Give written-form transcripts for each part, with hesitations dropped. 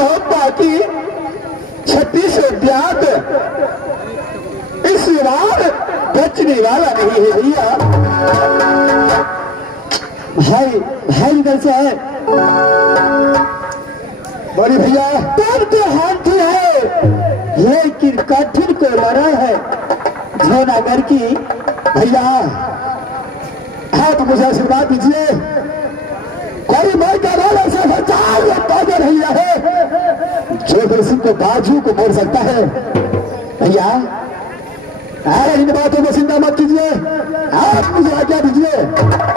बहुत बाकी 36 उद्यात इस बार बचने वाला नहीं है भैया। भाई इधर से है बड़ी भैया। तुम तो हाथी है लेकिन कठिन को लड़ा है झोनागर की भैया। हाँ तो मुझे आशीर्वाद दीजिए। कोई मैं का वाला से बचाओ भैया है जो किसी को बाजू को मोड़ सकता है भैया। अरे इन बातों में चिंता मत कीजिए, आप मुझे आज्ञा दीजिए।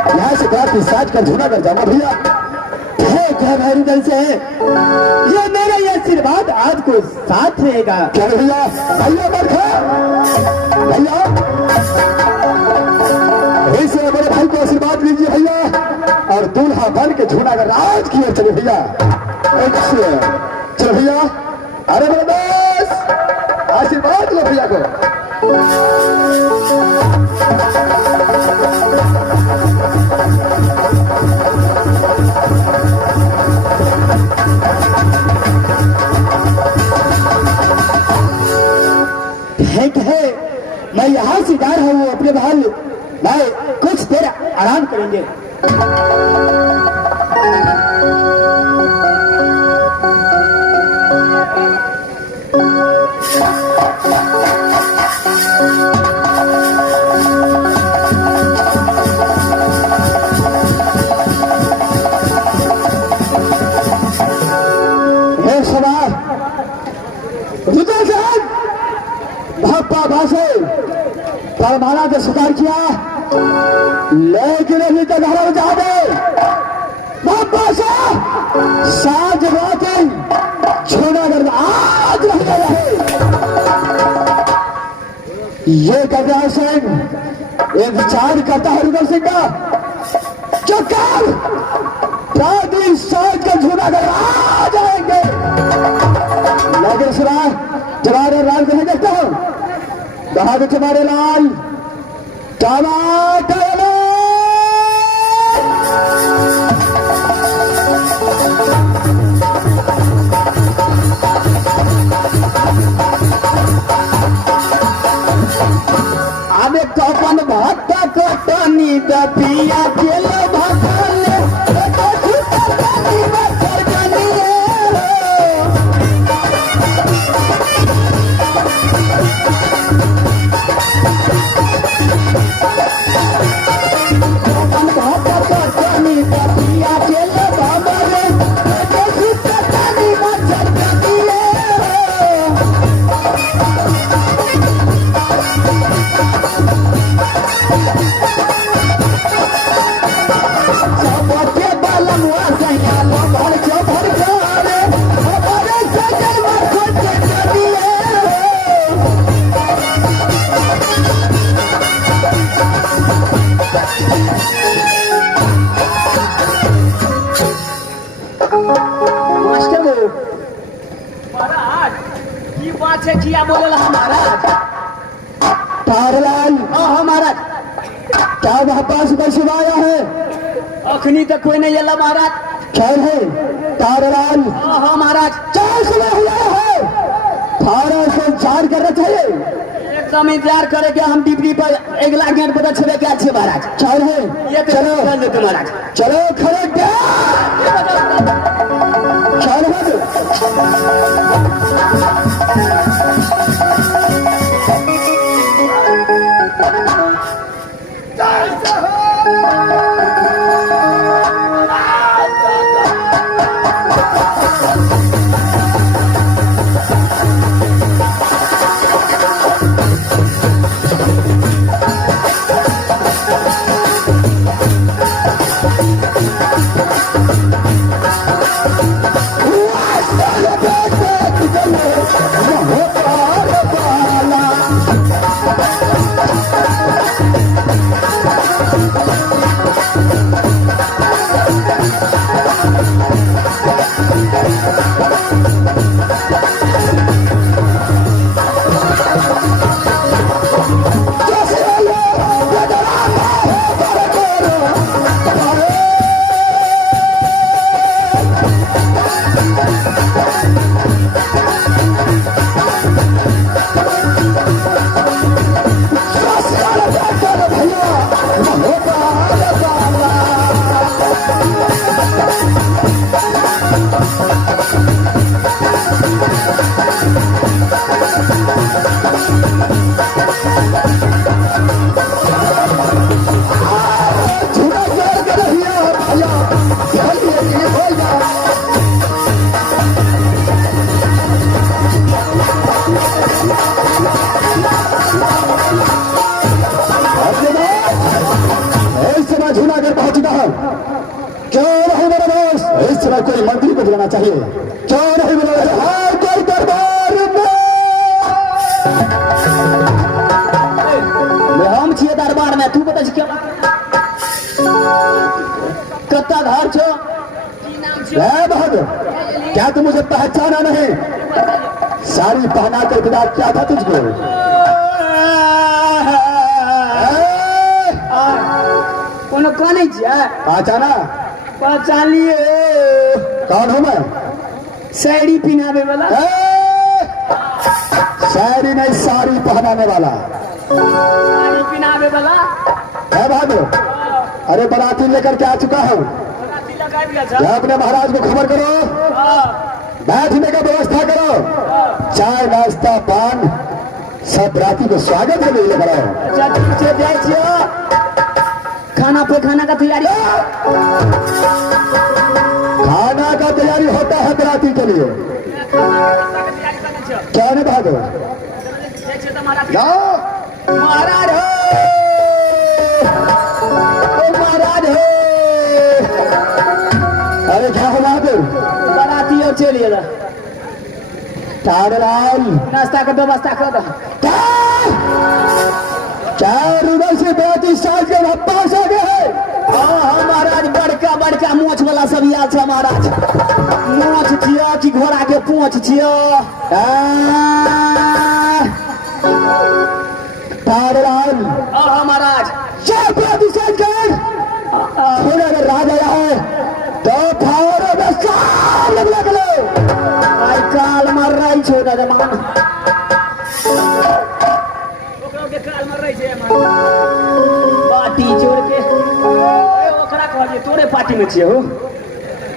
यहाँ से बात साज कर झूना कर जाऊंगा भैया। क्या मेरी दिल से ये मेरा ये आशीर्वाद आज को साथ रहेगा। क्या भैया भैया भैया ऐसे बड़े भाई को आशीर्वाद लीजिए भैया और दूल्हा बन के झूना कर राज की ओर चले भैया। चलो भैया। अरे मेरे दोस्त आशीर्वाद लो भैया को। है मैं यहाँ से जा रहा हूँ अपने महल मैं कुछ देर आराम करेंगे। परमाना का शिकार किया लेकिन अभी तक हम जा गए वापस साज बातें छोड़ा कर आज रह गया है। ये गजराज सिंह ये विचार करता है रुदल सिंह का जो कल प्रादी साज का झूठा कर आ जाएंगे। लेकिन सुना जवाहर लाल को नहीं देखता हूं बहादुर तुम्हारे लाल टमाटर अबे कपन भात कटनी दपिया केलो भातले किया बोले हमारा तारलाल महाराज क्या वहां पास कैसे आया है अखनी तक कोई नहीं अल्लाह महाराज क्या है तारलाल महाराज चार सुबह हुआ है थारा से चार करना चाहिए एकदम इंतजार करेंगे हम डिप्टी पर 1 लाख गेट पता चले क्या अच्छे महाराज चार है ये चलो महाराज चलो खड़े क्या तरह कोई मंत्री को बुलाना चाहिए। क्यों नहीं बुलाना चाहिए? हाँ, कोई दरबार में हम छिए दरबार में, तू बता क्या कत्ता घर छो? बहादुर, क्या तू मुझे पहचाना नहीं? साड़ी पहना कर बिना क्या था तुझको? कौन है? पहचाना? पहचान लिए। कौन हूँ मैं? साड़ी पहनावे वाला। साड़ी नहीं, साड़ी पहनाने वाला। साड़ी पहनावे वाला है बहादुर। अरे बराती लेकर के आ चुका हूँ। अपने महाराज को खबर करो, बैठने का व्यवस्था करो, चाय नाश्ता पान सब बराती को स्वागत के लिए करो। खाना पे खाना का तैयारी। खाना का तैयारी होता है बराती के लिए। क्या नहीं बहादुर? महाराज हो, महाराज हो। अरे क्या हो बहादुर? बराती और चलिएगा। तारलाल, नाश्ता का व्यवस्था कर दो। चार उधर से बराती साज के वापस आ गए हैं। हाँ महाराज, बड़का बड़का मोछ वाला सब याद छै महाराज। मोछ छियो कि घोड़ा के पूंछ छियो? तारलाल, हाँ महाराज। चार बराती साज गए। थोड़ा अगर राज आया है तो फावरों में साल लग लो। आई काल मर रही छो जमान। काल मर रही छे पार्टी जोड़ के। ओकरा कहलिए तोरे पार्टी में छियो।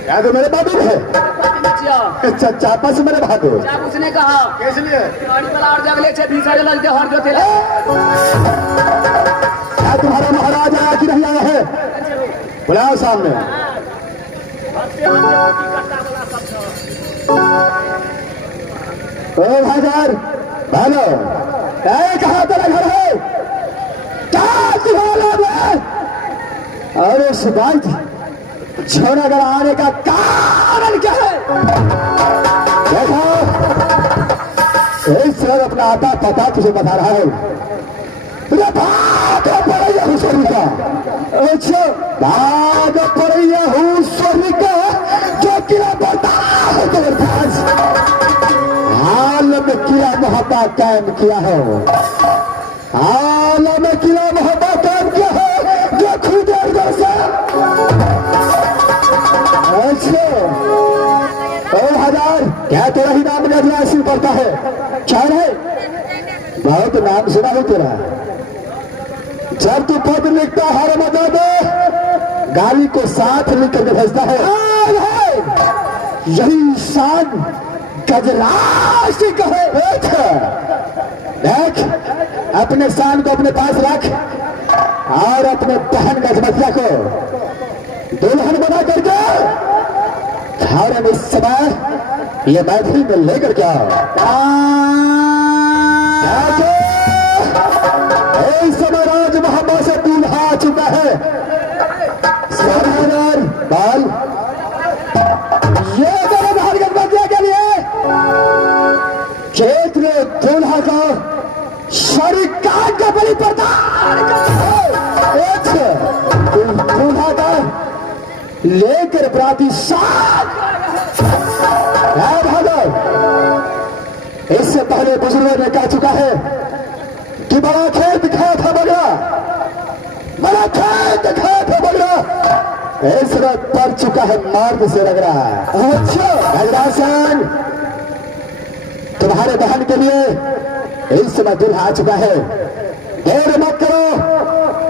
क्या तो मेरे बहादुर है? पार्टी में छियो। चापा से मेरे बहादुर। क्या उसने कहा? कैसे लिए? गाड़ी वाला और जब ले छे 20 लग हर जो थे। क्या तुम्हारा महाराज आया कि नहीं आया है? बुलाओ सामने। ओ हजार भालो, कहा तेरा घर है? क्या तुम्हारा? अरे सुभाष, झोनागढ़ आने का कारण क्या है? देखो, इस सर अपना आता पता तुझे बता रहा है। का अच्छा भाग पड़ैया हूँ स्वर्ग का, जो किला बता है तुम्हारे पास। हाल में किला मोहब्बा कायम किया है। हाल में किला मोहब्बा कायम किया है, जो खुद से। अच्छा ओ हजार, क्या तेरा ही नाम नजर पड़ता है? क्या है? बहुत नाम सुना है तेरा। जब तू पद लिखता हर मदद गाली को साथ लिख करके भेजता है। यही शान गजराज की कहे। देख, अपने शान को अपने पास रख और अपने बहन गजमतिया को दुल्हन बना करके घर में इस समय ये मैथिली में लेकर के आओ। इस समय राज मोहब्बत से दूल्हा आ चुका है। बाल ये गजमतिया के लिए खेत में दूल्हा का शरीर काट का बलि प्रदान दूल्हा का लेकर बराती साथ। इससे पहले बुजुर्गों ने कह चुका है कि बड़ा खेत दिखाया था बगड़ा, बड़ा खेत दिखाया था बगड़ा। इस वक्त पड़ चुका है, मार्ग से लग रहा है। अच्छा गजरासन, तुम्हारे बहन के लिए इस समय दूल्हा आ चुका है। देर मत करो,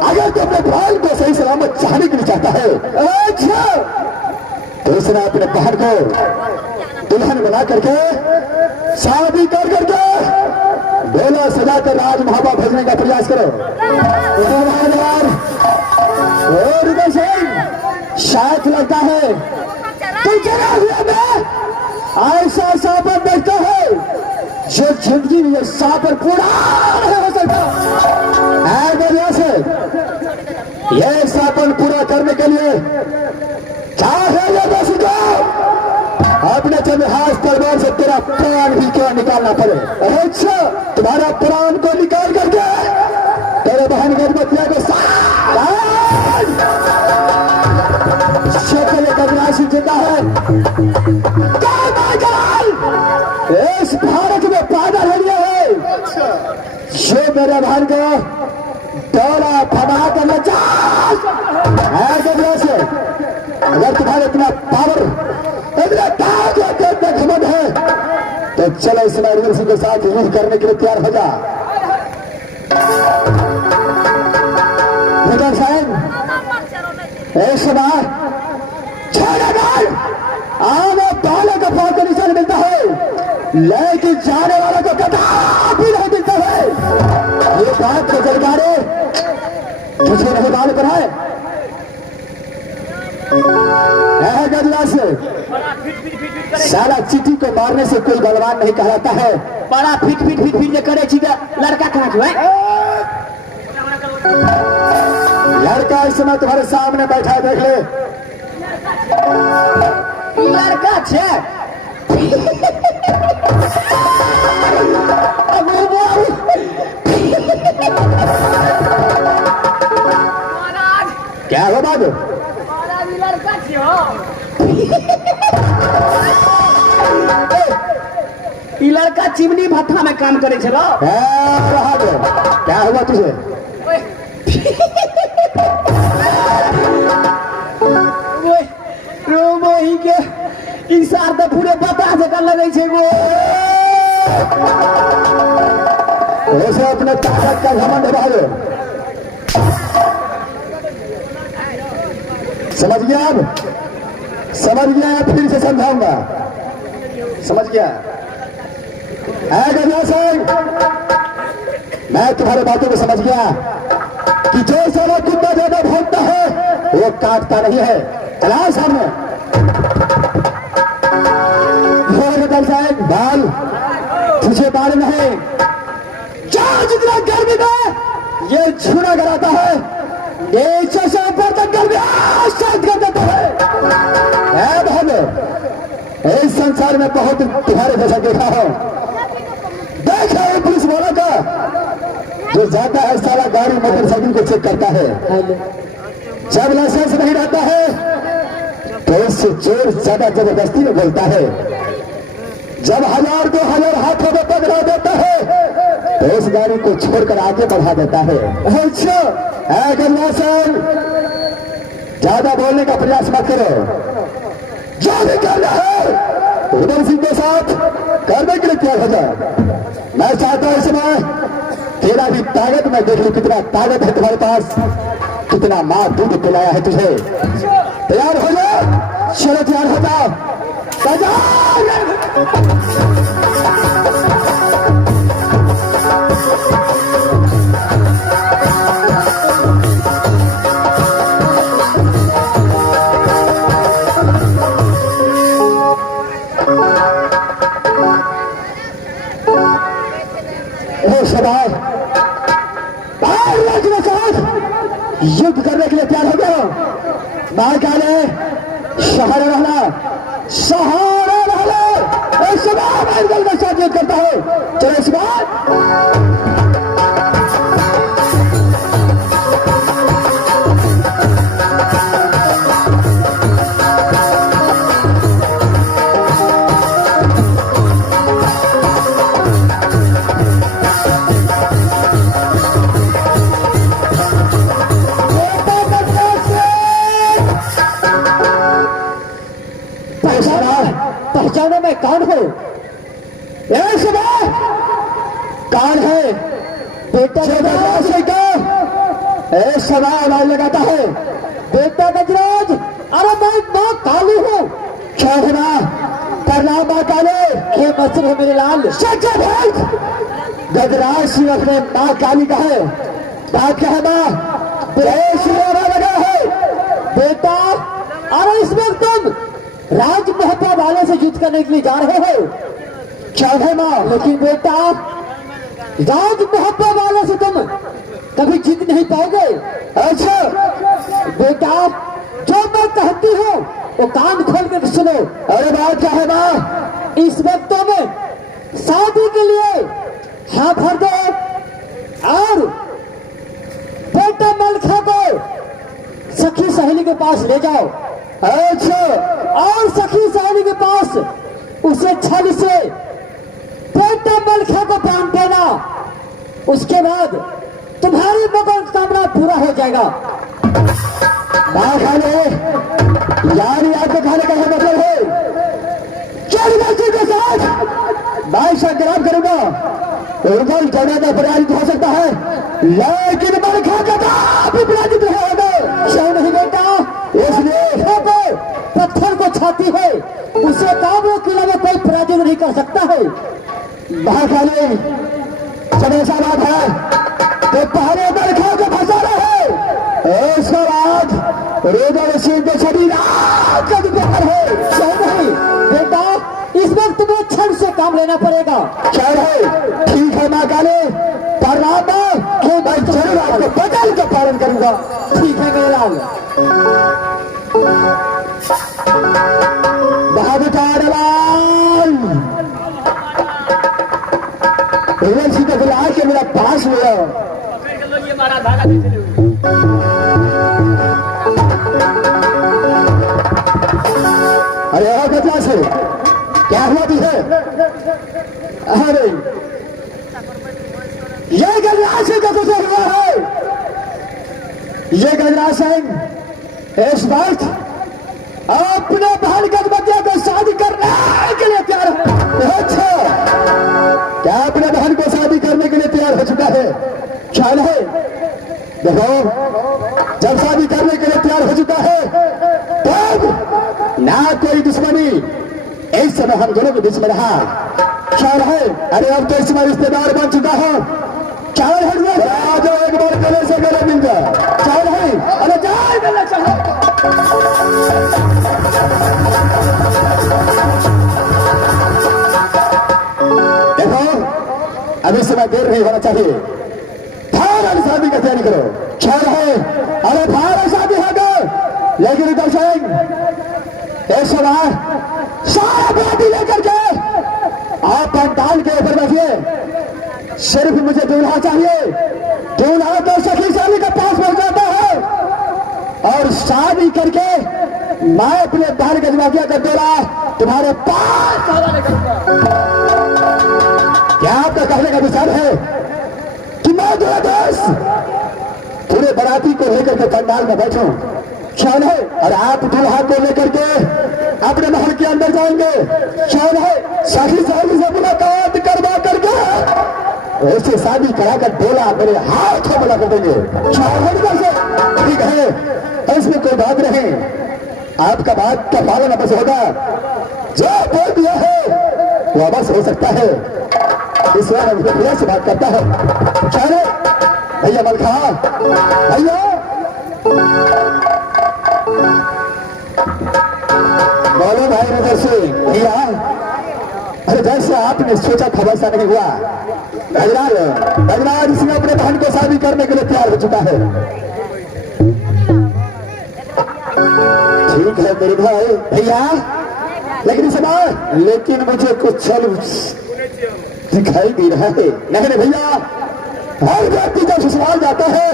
अगर तुम अपने भाई को सही सलामत चाहने के लिए चाहता है। अच्छा तो उसने अपने बहन को दुल्हन बना करके शादी कर करके डोला सजा कर राज मोहब्बा भेजने का प्रयास करो। और शायद लगता है तू चला हुआ में ऐसा सापर देखता है जो जिंदगी में सापर पूरा नहीं हो सकता है। से ये सापन पूरा करने के लिए चाहे ये तेरा प्राण भी क्यों निकालना पड़े। अच्छा, तुम्हारा प्राण को निकाल करके तेरे बहन गजबतिया को गजराज जिंदा है। इस भारत में पैदा हो गया है जो मेरे बहन को दौड़ा फमा कर नचा है। गजराज से अगर तुम्हारे इतना पावर इतना घमंड है तो चलो इस नारियल सिंह के साथ युद्ध करने के लिए तैयार हो जा। आने वाले को पाँव का निशान मिलता है लेकिन जाने वाला को कदापि नहीं मिलता है। ये बात तो सरकारे तुझे नहीं मालूम पर है। गजला से सारा चिट्ठी को मारने से कोई बलवान नहीं कहलाता है। बड़ा फिट फिट फिट फिट करे छी लड़का कहाँ जो है? लड़का इस समय तुम्हारे सामने बैठा है, देख ले। लड़का छे क्या हो बात? लड़का छे हो ई लड़का चिमनी भट्ठा में काम करे छलो। क्या हुआ तुझे? रोमोही के इशार तो पूरे बता जगह लगे छे वो। ऐसे अपने ताकत का घमंड बढ़ाओ। समझ गया? अब समझ गया या फिर से समझाऊंगा? समझ गया? मैं तुम्हारे बातों को समझ गया कि जो सारा कुत्ता ज्यादा भौंकता है वो काटता नहीं है। चला सामने साहब बाल तुझे मालूम है क्या जितना गर्मी में ये झूना कराता है नीचे से ऊपर तक गर्मी शांत कर देता है। बहन इस संसार में बहुत तुम्हारे जैसा देखा हो। देखा है पुलिस वाला का जो जाता है सारा गाड़ी मोटरसाइकिल को चेक करता है। जब लाइसेंस नहीं रहता है तो इससे जोर ज्यादा जबरदस्ती में बोलता है। जब 1000 2000 हाथों में पकड़ा देता है तो उस गाड़ी को छोड़कर आगे बढ़ा देता है। अच्छा ज्यादा बोलने का प्रयास मत करो। जो भी करना है उधर सिंह के साथ करने के लिए तैयार हो जाए। मैं चाहता हूं इस समय तेरा भी ताकत मैं देख लूं कितना ताकत है तुम्हारे पास, कितना मां दूध पिलाया है तुझे। तैयार हो जाओ, चलो तैयार हो जाओ। युद्ध करने के लिए तैयार हो गया। महाकाले सहारा रहना, सहारा रहना। इस बार में साथ युद्ध करता है। चलो इस बार पहचानो मैं कौन हूं? कौन है? बेटा गजराज का सवाल आवाज लगाता है। बेटा गजराज, अरे मैं मां काली हूं। क्या होना? प्रणाम मां काले। हे मस्तर है मेरे लाल। सच्चा भाई गजराज सिंह अपने मां काली का है। बात क्या है मां? लगा है बेटा। अरे इस वक्त तुम राज महत्ता वाले से युद्ध करने के लिए जा रहे हो। क्या है मां? लेकिन बेटा राज महत्ता वाले से तुम कभी जीत नहीं पाओगे। अच्छा बेटा, जो मैं कहती हूँ वो कान खोल कर सुनो। अरे बात क्या है मां? इस वक्तों में शादी के लिए हाँ भर दो और बेटा मलखा को सखी सहेली के पास ले जाओ। अच्छा, और सखी सहेली के पास उसे छल से बेटा मलखा को बांध देना। उसके बाद तुम्हारी मनोकामना पूरा हो जाएगा। खाने यार आपको खाने का मतलब है के साथ भाई संग्राम करूंगा। उर्वल जगह का पराजित हो सकता है, लेकिन मलखा का भी पराजित होगा। क्यों नहीं बेटा? इसलिए पत्थर को छाती है, उसे काबू के अलावा कोई पराजित नहीं कर सकता है। खाने ऐसा बात है तो पहले मलखा को फंसा रहे, उसके बाद रोजा रशीद के शरीर का दुकान है। नहीं बेटा, इस वक्त तुम्हें क्षण से काम लेना पड़ेगा। चल है, ठीक है माँ काले, पर मैं जरूर आपको बदल के पालन करूंगा। ठीक है मेरे लाल। सीधे बुला के मेरा पास हुआ। ये मारा धागा अरे और बदला से क्या हुआ तुझे? अरे ये गजराज सिंह का तुझे हुआ है। ये गजराज सिंह इस वक्त अपने बहन गजबतिया को शादी करने के लिए तैयार है। अच्छा, क्या अपने बहन को शादी करने के लिए तैयार हो चुका है? ख्याल है देखो, जब शादी करने के लिए तैयार हो चुका है तब ना कोई दुश्मनी। इस समय हम दोनों के बीच में रहा। ख्याल है? अरे अब तो इस समय रिश्तेदार बन चुका है। ख्याल है? जो एक बार गले से गले मिल जाए। ख्याल है? अरे जाए मिलना चाहिए। देखो, अब इस समय देर नहीं होना चाहिए। फाइनल शादी की तैयारी करो। ख्याल है? अरे फाइनल शादी होगा, लेकिन इधर से इस समय सारा बाती लेकर के आप पंडाल के ऊपर बैठिए। सिर्फ मुझे दूल्हा चाहिए। दूल्हा तो सखी सहेली के पास पहुंच जाता है और शादी करके मैं अपने बहन गजबातिया का डोला तुम्हारे पास हवाले करूंगा। क्या आपका कहने का विचार है कि मैं दूल्हा दोस्त पूरे बाराती को लेकर के पंडाल में बैठूं? ख्याल है? और आप दूल्हा को लेकर के अपने महल के अंदर जाएंगे। ख्याल है? सही सहेली से मुलाकात करवा करके ऐसे शादी कराकर डोला मेरे हाथों में लगा देंगे। ख्याल है? ठीक है, इसमें कोई बात नहीं। आपका बात का पालन अवश्य होगा। जो बोल दिया है वो अवश्य हो सकता है। इस बार मुझे प्रिया से बात करता है। ख्याल है? भैया मलखा, भैया बोलो भाई नजर से भैया। अरे जैसे आपने सोचा था वैसा नहीं हुआ। गजराज इसमें अपने बहन को शादी करने के लिए तैयार हो चुका है। ठीक है मेरे भाई भैया, लेकिन लेकिन मुझे कुछ छल दिखाई दे रहा है। नहीं भैया, हर व्यक्ति जब ससुराल जाता है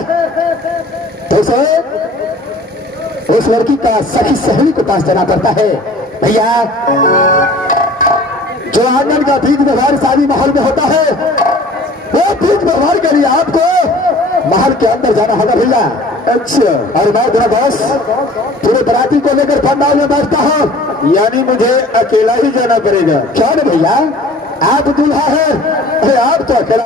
तो उसे उस लड़की का सखी सहेली को पास जाना पड़ता है। भैया, जो आंगन का बीच व्यवहार शादी माहौल में होता है, वो बीच व्यवहार के लिए आपको महल के अंदर जाना होगा भैया। अच्छा, और मैं तेरा बॉस पूरे बराती को लेकर पंडाल में बैठता हूँ, यानी मुझे अकेला ही जाना पड़ेगा। क्या नहीं भैया, आप दूल्हा है, अरे आप तो अकेला